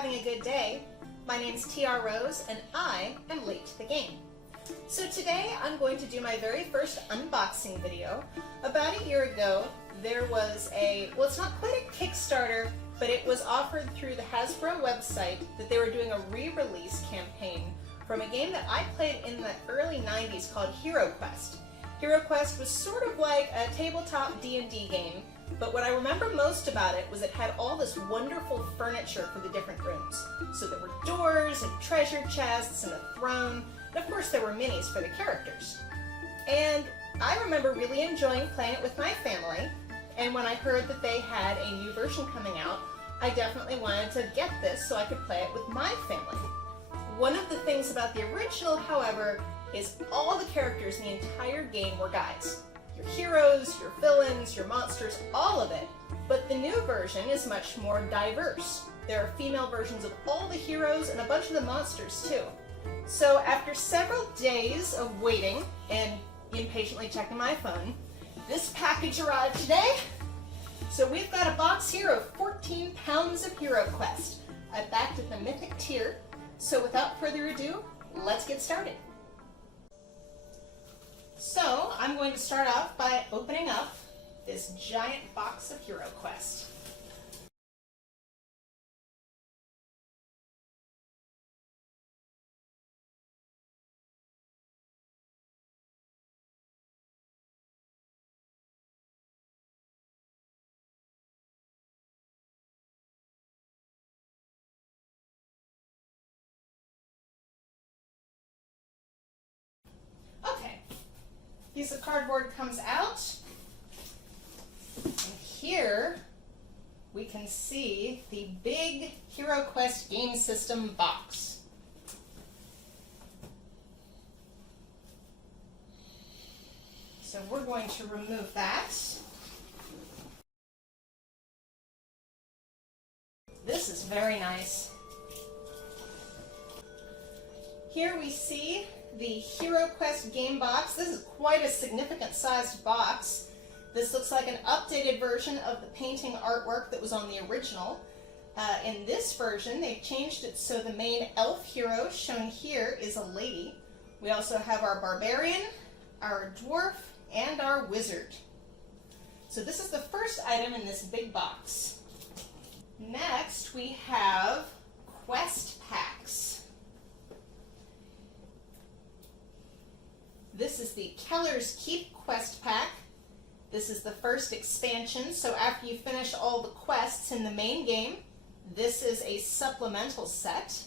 having a good day. My name's TR Rose and I am late to the game. So today I'm going to do my very first unboxing video. About a year ago there was well, it's not quite a Kickstarter, but it was offered through the Hasbro website that they were doing a re-release campaign from a game that I played in the early 90s called HeroQuest. HeroQuest was sort of like a tabletop D&D game, but what I remember most about it was it had all this wonderful furniture for the different rooms. So there were doors and treasure chests and a throne, and of course there were minis for the characters. And I remember really enjoying playing it with my family, and when I heard that they had a new version coming out, I definitely wanted to get this so I could play it with my family. One of the things about the original, however, is all the characters in the entire game were guys. Your heroes, your villains, your monsters, all of it. But the new version is much more diverse. There are female versions of all the heroes and a bunch of the monsters too. So after several days of waiting and impatiently checking my phone, this package arrived today. So we've got a box here of 14 pounds of HeroQuest. I backed at the Mythic Tier. So without further ado, let's get started. So I'm going to start off by opening up this giant box of HeroQuest. Piece of cardboard comes out, and here we can see the big HeroQuest game system box. So we're going to remove that. This is very nice. Here we see the HeroQuest game box. This is quite a significant sized box. This looks like an updated version of the painting artwork that was on the original. In this version, they've changed it so the main elf hero shown here is a lady. We also have our barbarian, our dwarf, and our wizard. So this is the first item in this big box. Next, we have quest packs. This is the Keller's Keep quest pack. This is the first expansion, so after you finish all the quests in the main game, this is a supplemental set.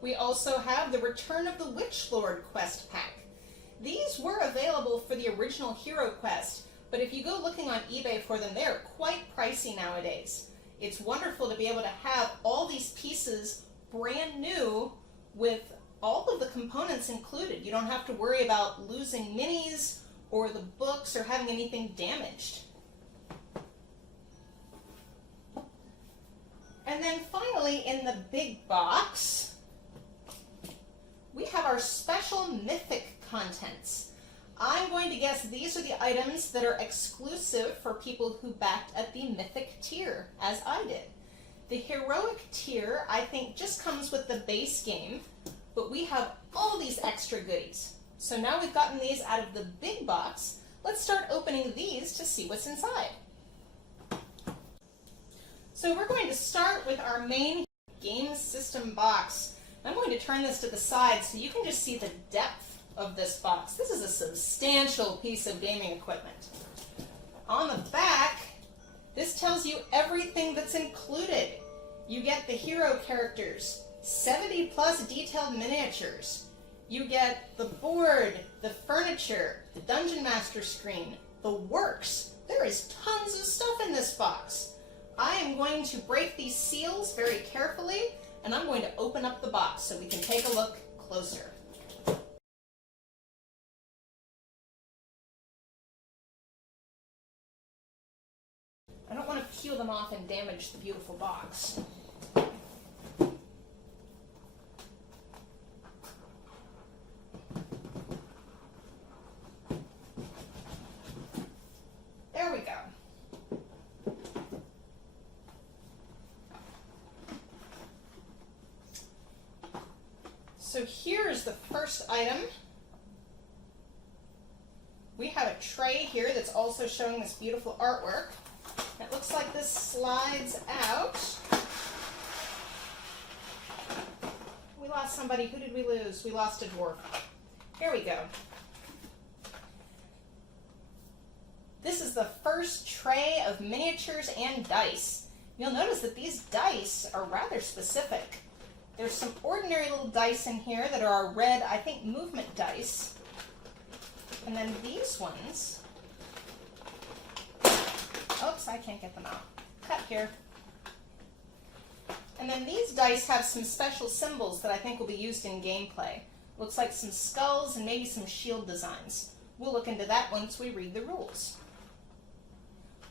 We also have the Return of the Witchlord quest pack. These were available for the original HeroQuest, but if you go looking on eBay for them, they are quite pricey nowadays. It's wonderful to be able to have all these pieces brand new with all of the components included. You don't have to worry about losing minis or the books or having anything damaged. And then finally, in the big box, we have our special Mythic contents. I'm going to guess these are the items that are exclusive for people who backed at the Mythic tier, as I did. The Heroic tier, I think, just comes with the base game, but we have all these extra goodies. So now we've gotten these out of the big box, let's start opening these to see what's inside. So we're going to start with our main game system box. I'm going to turn this to the side so you can just see the depth of this box. This is a substantial piece of gaming equipment. On the back, this tells you everything that's included. You get the hero characters, 70 plus detailed miniatures. You get the board, the furniture, the Dungeon Master screen, the works. There is tons of stuff in this box. I am going to break these seals very carefully, and I'm going to open up the box so we can take a look closer. I don't want to peel them off and damage the beautiful box. There we go. So here's the first item. We have a tray here that's also showing this beautiful artwork. It looks like this slides out. We lost somebody. Who did we lose? We lost a dwarf. Here we go. This is the first tray of miniatures and dice. You'll notice that these dice are rather specific. There's some ordinary little dice in here that are our red, I think, movement dice. And then these ones, oops, I can't get them out. Cut here. And then these dice have some special symbols that I think will be used in gameplay. Looks like some skulls and maybe some shield designs. We'll look into that once we read the rules.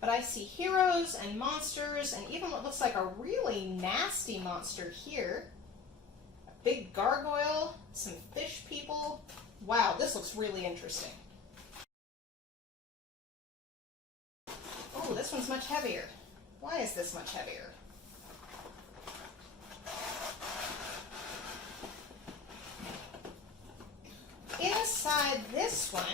But I see heroes and monsters and even what looks like a really nasty monster here. A big gargoyle, some fish people. Wow, this looks really interesting. Oh, this one's much heavier. Why is this much heavier? Inside this one,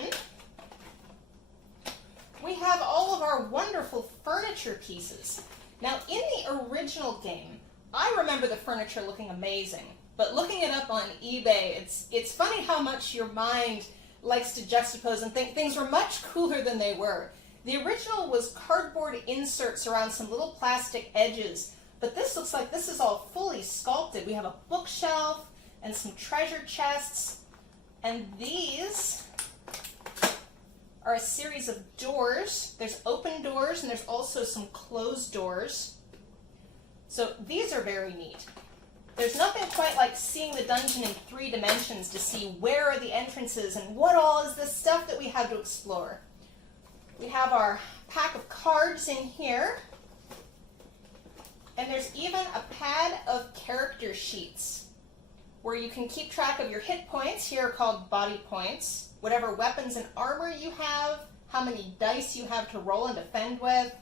we have all of our wonderful furniture pieces. Now, in the original game, I remember the furniture looking amazing, but looking it up on eBay, it's funny how much your mind likes to juxtapose and think things were much cooler than they were. The original was cardboard inserts around some little plastic edges, but this looks like this is all fully sculpted. We have a bookshelf and some treasure chests, and these are a series of doors. There's open doors and there's also some closed doors. So these are very neat. There's nothing quite like seeing the dungeon in 3 dimensions to see where are the entrances and what all is this stuff that we have to explore. We have our pack of cards in here. And there's even a pad of character sheets where you can keep track of your hit points. Here are called body points. Whatever weapons and armor you have, how many dice you have to roll and defend with,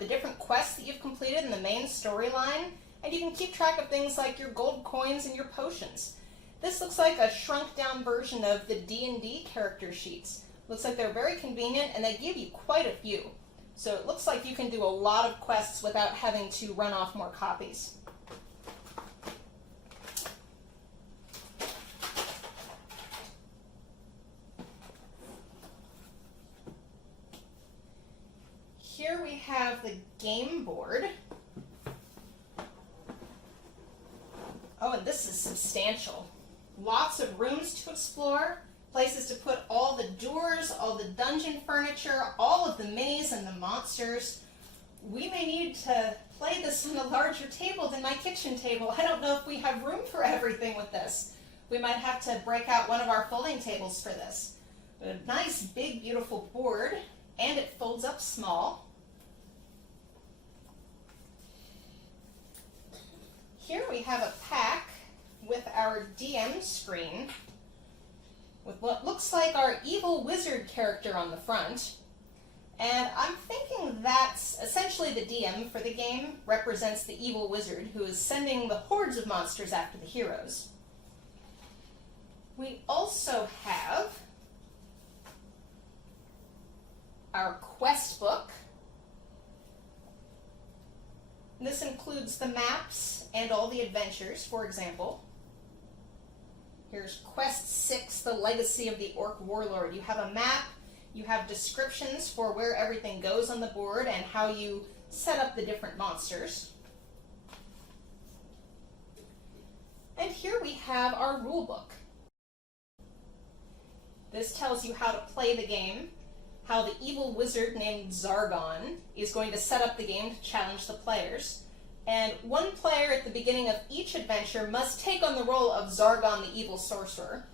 the different quests that you've completed in the main storyline, and you can keep track of things like your gold coins and your potions. This looks like a shrunk down version of the D&D character sheets. Looks like they're very convenient and they give you quite a few. So it looks like you can do a lot of quests without having to run off more copies. Here we have the game board. Oh, and this is substantial. Lots of rooms to explore, places to put all the doors, all the dungeon furniture, all of the minis and the monsters. We may need to play this on a larger table than my kitchen table. I don't know if we have room for everything with this. We might have to break out one of our folding tables for this. But a nice, big, beautiful board, and it folds up small. Here we have a pack with our DM screen with what looks like our evil wizard character on the front. And I'm thinking that's essentially the DM for the game, represents the evil wizard who is sending the hordes of monsters after the heroes. We also have our quest book. This includes the maps and all the adventures, for example. Here's Quest 6, the Legacy of the Orc Warlord. You have a map, you have descriptions for where everything goes on the board and how you set up the different monsters. And here we have our rule book. This tells you how to play the game, how the evil wizard named Zargon is going to set up the game to challenge the players. And one player at the beginning of each adventure must take on the role of Zargon the evil sorcerer.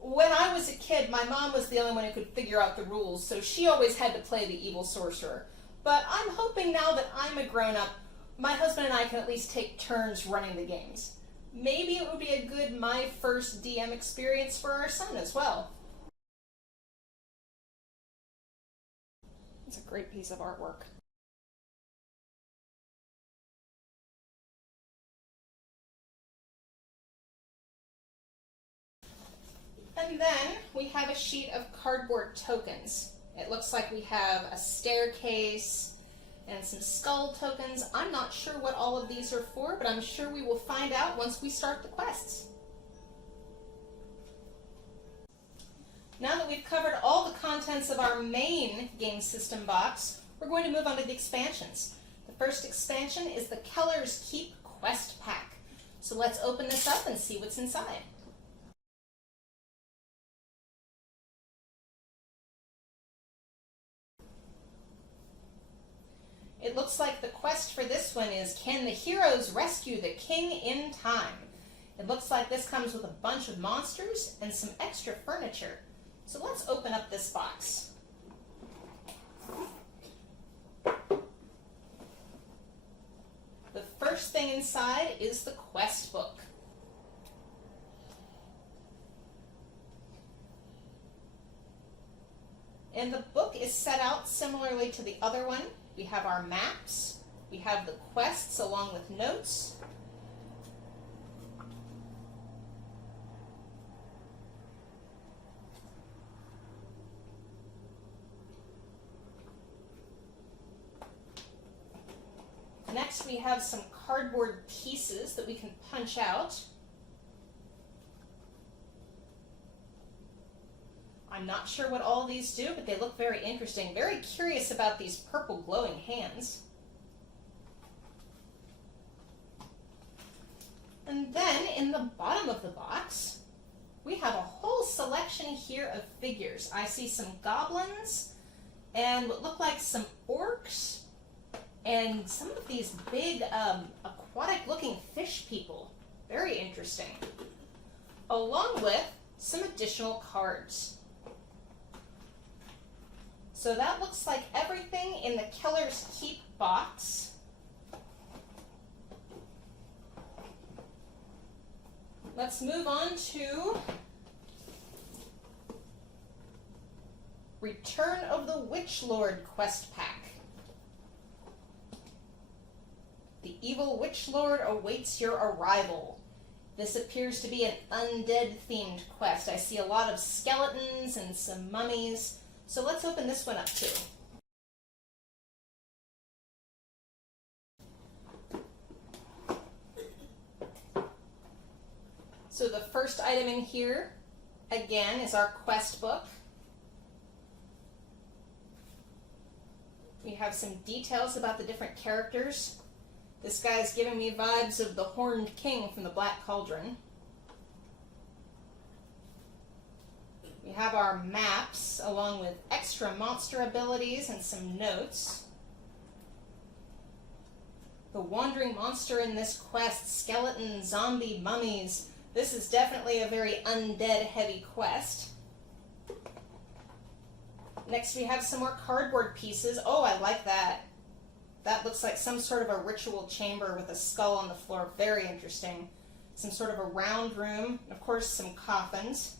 When I was a kid, my mom was the only one who could figure out the rules, so she always had to play the evil sorcerer. But I'm hoping now that I'm a grown-up, my husband and I can at least take turns running the games. Maybe it would be a good my first DM experience for our son as well. It's a great piece of artwork. And then we have a sheet of cardboard tokens. It looks like we have a staircase and some skull tokens. I'm not sure what all of these are for, but I'm sure we will find out once we start the quests. Now that we've covered all the contents of our main game system box, we're going to move on to the expansions. The first expansion is the Keller's Keep Quest Pack. So let's open this up and see what's inside. It looks like the quest for this one is, can the heroes rescue the king in time? It looks like this comes with a bunch of monsters and some extra furniture. So let's open up this box. The first thing inside is the quest book. And the book is set out similarly to the other one. We have our maps, we have the quests along with notes. Next we have some cardboard pieces that we can punch out. I'm not sure what all of these do, but they look very interesting. Very curious about these purple glowing hands. And then in the bottom of the box, we have a whole selection here of figures. I see some goblins and what look like some orcs and some of these big aquatic looking fish people. Very interesting. Along with some additional cards. So that looks like everything in the Keller's Keep box. Let's move on to Return of the Witch Lord Quest Pack. The evil Witch Lord awaits your arrival. This appears to be an undead-themed quest. I see a lot of skeletons and some mummies. So let's open this one up too. So the first item in here, again, is our quest book. We have some details about the different characters. This guy's giving me vibes of the Horned King from the Black Cauldron. We have our maps along with extra monster abilities and some notes. The wandering monster in this quest, skeleton, zombie, mummies. This is definitely a very undead heavy quest. Next we have some more cardboard pieces. Oh, I like that. That looks like some sort of a ritual chamber with a skull on the floor. Very interesting. Some sort of a round room. Of course, some coffins.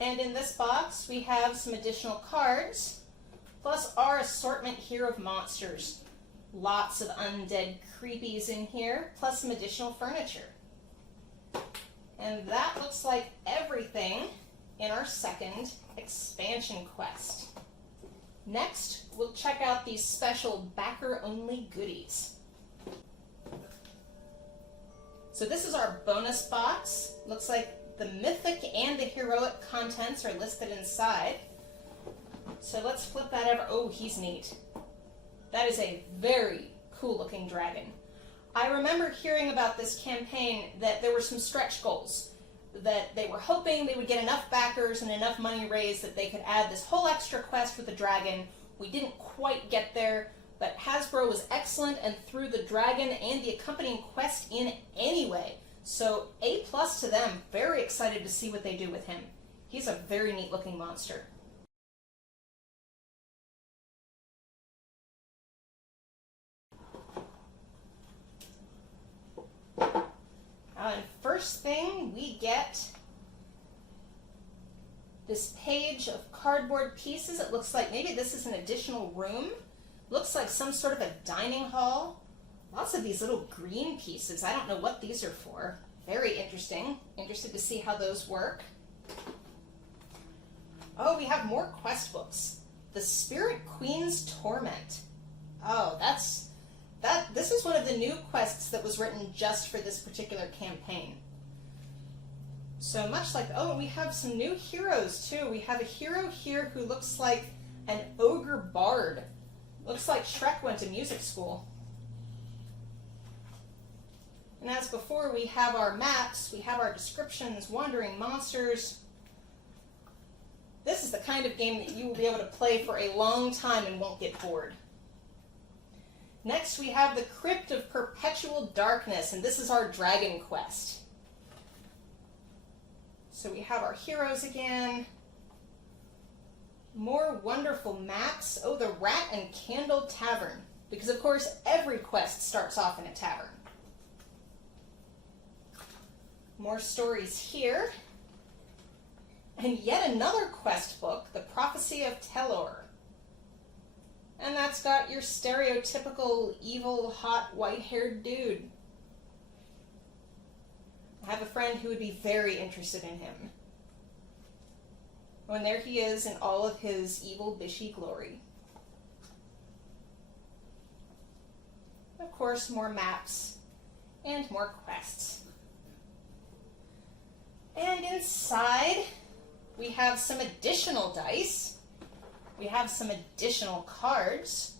And in this box, we have some additional cards, plus our assortment here of monsters. Lots of undead creepies in here, plus some additional furniture. And that looks like everything in our second expansion quest. Next, we'll check out these special backer-only goodies. So this is our bonus box. Looks like the Mythic and the Heroic contents are listed inside. So let's flip that over. Oh, he's neat. That is a very cool looking dragon. I remember hearing about this campaign that there were some stretch goals, that they were hoping they would get enough backers and enough money raised that they could add this whole extra quest with the dragon. We didn't quite get there, but Hasbro was excellent and threw the dragon and the accompanying quest in anyway. So A+ to them. Very excited to see what they do with him. He's a very neat looking monster. And first thing, we get this page of cardboard pieces. It looks like maybe this is an additional room. Looks like some sort of a dining hall Lots of these little green pieces. I don't know what these are for. Very interesting. Interested to see how those work. Oh, we have more quest books. The Spirit Queen's Torment. Oh, this is one of the new quests that was written just for this particular campaign. So much like, oh, we have some new heroes too. We have a hero here who looks like an ogre bard. Looks like Shrek went to music school. And as before, we have our maps, we have our descriptions, wandering monsters. This is the kind of game that you will be able to play for a long time and won't get bored. Next, we have the Crypt of Perpetual Darkness, and this is our dragon quest. So we have our heroes again. More wonderful maps. Oh, the Rat and Candle Tavern, because of course every quest starts off in a tavern. More stories here. And yet another quest book, The Prophecy of Telor. And that's got your stereotypical evil, hot, white-haired dude. I have a friend who would be very interested in him. Oh, and there he is in all of his evil, bishy glory. Of course, more maps and more quests. And inside, we have some additional dice, we have some additional cards,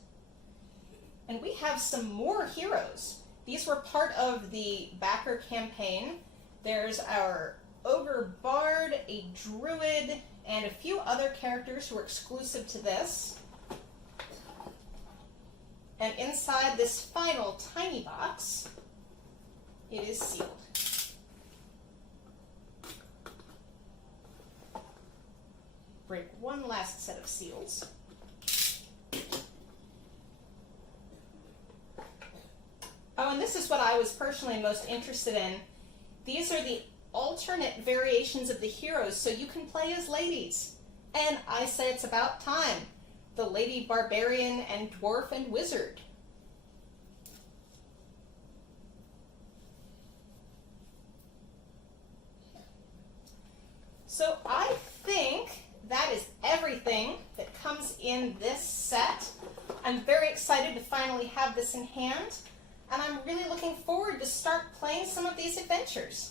and we have some more heroes. These were part of the backer campaign. There's our ogre bard, a druid, and a few other characters who are exclusive to this. And inside this final tiny box, it is sealed. Break one last set of seals. Oh, and this is what I was personally most interested in. These are the alternate variations of the heroes, so you can play as ladies. And I say it's about time. The Lady Barbarian and Dwarf and Wizard. So I think that is everything that comes in this set. I'm very excited to finally have this in hand, and I'm really looking forward to start playing some of these adventures.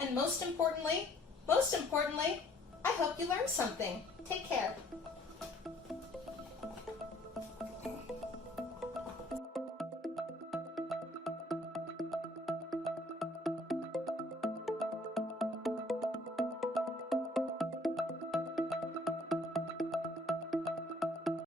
and most importantly, I hope you learned something. Take care.